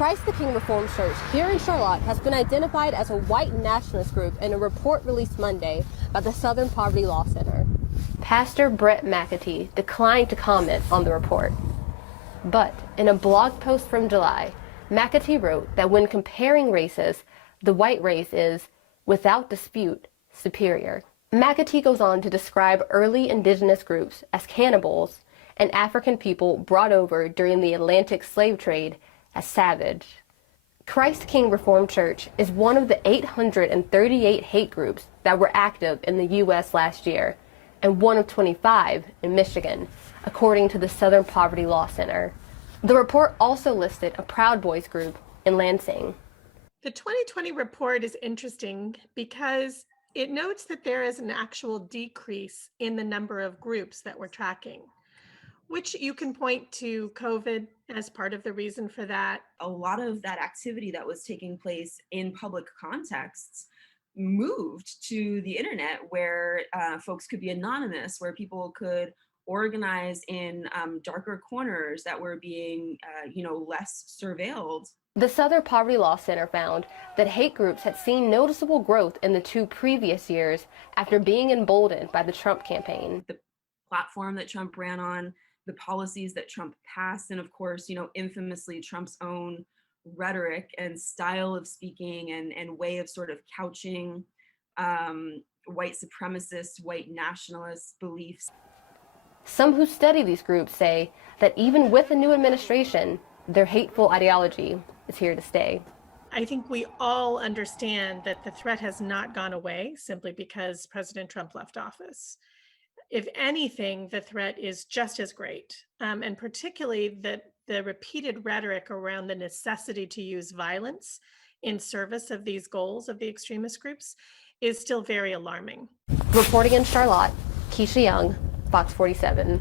Christ the King Reformed Church here in Charlotte has been identified as a white nationalist group in a report released Monday by the Southern Poverty Law Center. Pastor Brett McAtee declined to comment on the report. But in a blog post from July, McAtee wrote that when comparing races, the white race is, without dispute, superior. McAtee goes on to describe early indigenous groups as cannibals and African people brought over during the Atlantic slave trade as savage. Christ King Reformed Church is one of the 838 hate groups that were active in the U.S. last year, and one of 25 in Michigan, according to the Southern Poverty Law Center. The report also listed a Proud Boys group in Lansing. The 2020 report is interesting because it notes that there is an actual decrease in the number of groups that we're tracking, which you can point to COVID as part of the reason for that. A lot of that activity that was taking place in public contexts moved to the internet, where folks could be anonymous, where people could organize in darker corners that were being, less surveilled. The Southern Poverty Law Center found that hate groups had seen noticeable growth in the 2 previous years after being emboldened by the Trump campaign. The platform that Trump ran on, the policies that Trump passed, and of course, infamously Trump's own rhetoric and style of speaking and way of sort of couching white supremacist, white nationalist beliefs. Some who study these groups say that even with the new administration, their hateful ideology is here to stay. I think we all understand that the threat has not gone away simply because President Trump left office. If anything, the threat is just as great, and particularly that the repeated rhetoric around the necessity to use violence in service of these goals of the extremist groups is still very alarming. Reporting in Charlotte, Keisha Young, Fox 47.